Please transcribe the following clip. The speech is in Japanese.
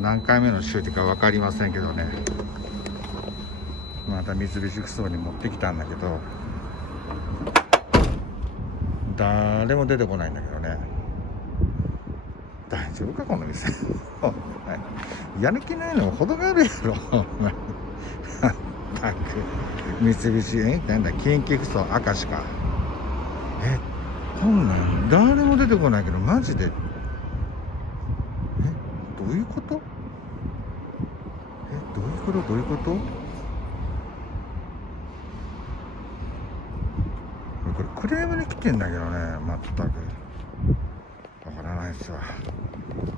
何回目の修理か分かりませんけどね、また三菱クソに持ってきたんだけど、誰も出てこないんだけどね。大丈夫かこの店やる気ないのも程があるやろったく三菱なんだ近畿クソ明石か。こんなん誰も出てこないけどマジでどういうこと？どういうこと？これクレームに来てんだけどね、全くわからないっすわ。